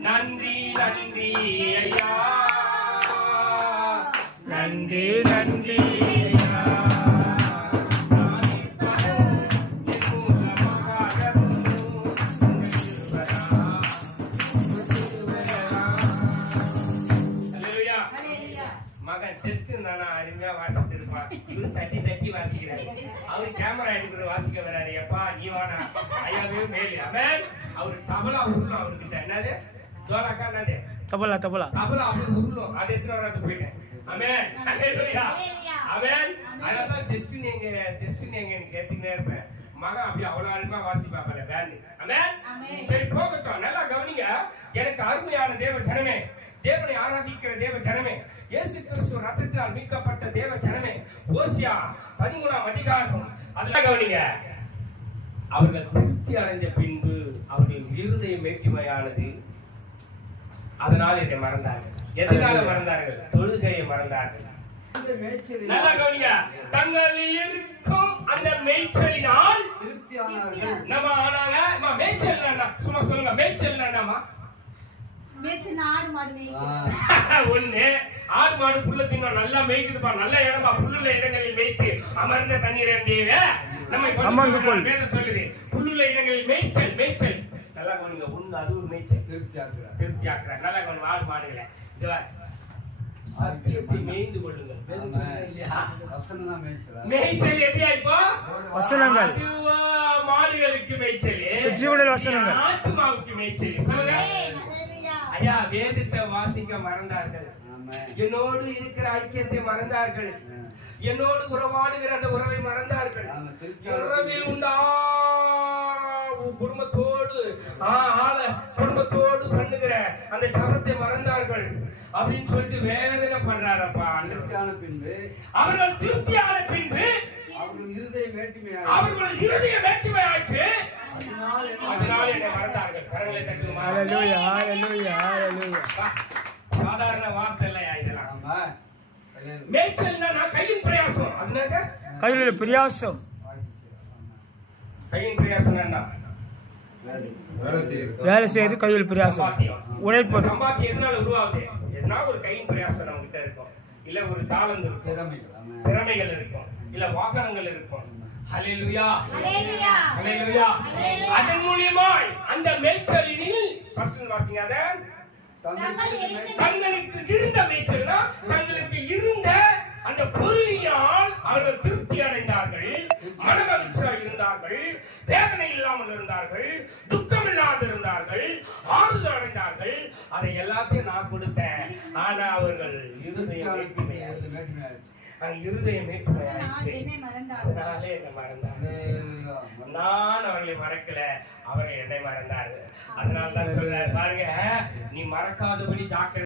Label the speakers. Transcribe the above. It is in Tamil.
Speaker 1: நன்றி நன்றி ஐயா.
Speaker 2: நன்றி நன்றி.
Speaker 1: மகன் டெஸ்ட் நானா அருமையா வாசித்திருப்பான் இவரு தட்டி தட்டி வாசிக்கிறாரு. அவரு கேமரா எடுக்கிற வாசிக்க வராரு எப்பா நீ வாடா ஐயாவே மேலு. அவன் அவரு தபலா உருளும் அவர்கிட்ட. என்னது? ஜோலாக்கா என்னது?
Speaker 2: தபலா தபலா.
Speaker 1: தபலா அப்படியே உருளும். அதை எத்தனை வராது போயிட்டேன் அவன் ஹalleluya. அவன் அதான் டெஸ்ட் நீங்க டெஸ்ட் நீங்க எனக்கு கேட்டுக்கிட்டே இருப்பேன் மகன் அப்படியே அவ்வளவு அருமையா வாசிப்பாங்க பேண்ட் அவன் சரி போகட்டும். நல்லா கவனிங்க. எனக்கு அருமையான தேவ ஜனமே தேவனை ஆராதிக்கிற தேவ ஜனமே இயேசு கிறிஸ்து ரத்தத்தினால் மீட்கப்பட்ட தேவ ஜனமே ஓசியா பதிமூணாம் அதிகாரம். அதெல்லாம் கவனிங்க. அவர்கள் திருப்தி அடைஞ்ச பின்பு அவர்கள் இருதயம் மேட்டிமையானது. அதனால் என்னை மறந்தார்கள். எதனால மறந்தார்கள்? தொழுகையை மறந்தார்கள். நல்லா கவனிங்க. தங்களில் இருக்கும் அந்த மேய்ச்சலினால்
Speaker 3: திருப்தியானார்கள்
Speaker 1: நம்ம ஆனாங்க. அம்மா, மேய்ச்சல் என்ன? சும்மா சொல்லுங்க மேய்ச்சல் என்னம்மா
Speaker 4: மேய்ச்சல் ஆடு மாடு மேய்க்கும்
Speaker 3: ஆ,
Speaker 1: ஒண்ணு ஆடு மாடு புல்ல தின்னும் நல்லா மேய்க்குதுப்பா நல்ல இடமா புல்லுள்ள இடங்களில் மேய்த்து அமர்ந்த தண்ணீர் அண்டியவே நம்மை
Speaker 2: அமர்ந்து கொள்.
Speaker 1: வேதம் சொல்லுது புல்லுள்ள இடங்களில் மேய்ச்சல் மேய்ச்சல். நல்லா கவனிங்க ஒண்ணு அது ஒரு மேய்ச்சல்.
Speaker 3: திருப்தியாக்குறார்.
Speaker 1: திருப்தி ஆக்குறார் நல்லா கவனிங்க ஆடு மாடுகளை. இது வா. சத்தியத்தை மேய்ந்து கொள்ளுங்கள்.
Speaker 3: மேய்ச்சலா?
Speaker 1: மேய்ச்சல் எதையா இப்போ?
Speaker 2: வசனங்கள்.
Speaker 1: மாடுகளுக்கு மேய்ச்சல்.
Speaker 2: ஜீவனில் வசனங்கள்.
Speaker 1: ஆத்மாவுக்கு மேய்ச்சல். சொல்லுங்க. ஐயா வேதத்தை வாசிக்க மறந்தார்கள். என்னோடு இருக்கிற ஐக்கியத்தை மறந்தார்கள். என்னோடு உறவாடுகிற அந்த உறவை மறந்தார்கள். உறவில் உண்டா? குடும்பத்தோடு ஆள குடும்பத்தோடு பண்ணுகிற அந்த ஜபத்தை மறந்தார்கள். அப்படின்னு சொல்லிட்டு வேதனை பண்றாரப்பா.
Speaker 3: திருப்தியான பின்பு.
Speaker 1: அவர்கள் திருப்தியான பின்பு
Speaker 3: அவர்கள் இருதயம் வேற்றுமையாக
Speaker 1: அவர்கள் இருதய
Speaker 3: அதனால் என்ன
Speaker 1: அதனால் என்னை மறந்தார்கள் கரங்களை தட்டுமா சாதாரண வார்த்தை இல்லையா இதெல்லாம்? மேய்ச்சல்னா நான் கையின் பிரயாசம். அதுனாக்க
Speaker 2: கையில் பிரியாசம்.
Speaker 1: கையின் பிரயாசம் என்ன?
Speaker 3: வேலை.
Speaker 2: செய்யறது. கையில் பிரியாசம். உழைப்பது
Speaker 1: சம்பாத்தியம் எதனால உருவாகுது? எதனா ஒரு கையின் பிரயாசம் நம்ம கிட்ட இருக்கும். இல்ல ஒரு தாளந்து இருக்கும்.
Speaker 3: திறமைகள்.
Speaker 1: இருக்கும். இல்ல வாகனங்கள் இருக்கும். அதன் மூலியமாய் அந்த மேய்ச்சலினில் வாசிங்க அத.
Speaker 3: தங்களுக்கு
Speaker 1: இருந்த மேய்ச்சல்னா தங்களுக்கு இருந்த அந்த பொருளினால் அவர்கள் திருப்தி அடைந்தார்கள் மனமகிழ்ச்சியாக இருந்தார்கள் வேதனை இல்லாமல் இருந்தார்கள் துக்கம் இல்லாது இருந்தார்கள் ஆறுதல் அடைந்தார்கள். அதை எல்லாத்தையும் நான் கொடுத்தேன். ஆனா அவர்கள் இருதயம் அந்த இருதயம்
Speaker 4: என்னை மறந்தார்
Speaker 1: அதனாலே என்னை
Speaker 3: ஹalleluya.
Speaker 1: நான் அவர்களை மறக்கல அவர்கள் என்னை மறந்தார்கள். அதனால தான் சொல்றாரு பாருங்க நீ மறக்காதபடி ஜாக்கிரதை